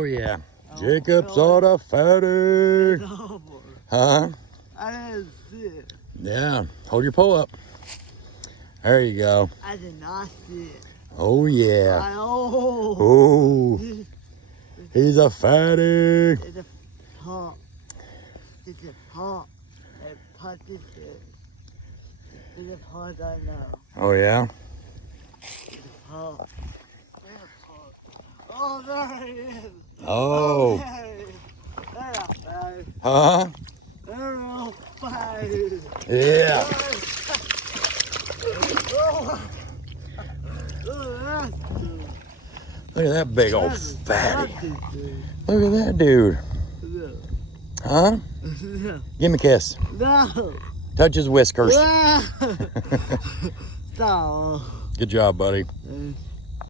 Oh yeah, Jacob's on a fatty. Huh? I didn't see it. Yeah, hold your pole up. There you go. I did not see it. Oh yeah. Oh. Oh, he's a fatty. It's a pump. It's a pump. It punches it. It's a pump right now. Oh yeah. It's a pump. It's a pump. Oh, there he is. Oh. There he is. There's a fatty. Huh? There's a fatty. Yeah. Look at that big old fatty. Look at that dude. Huh? Give me a kiss. No. Touch his whiskers. Stop. Good job, buddy.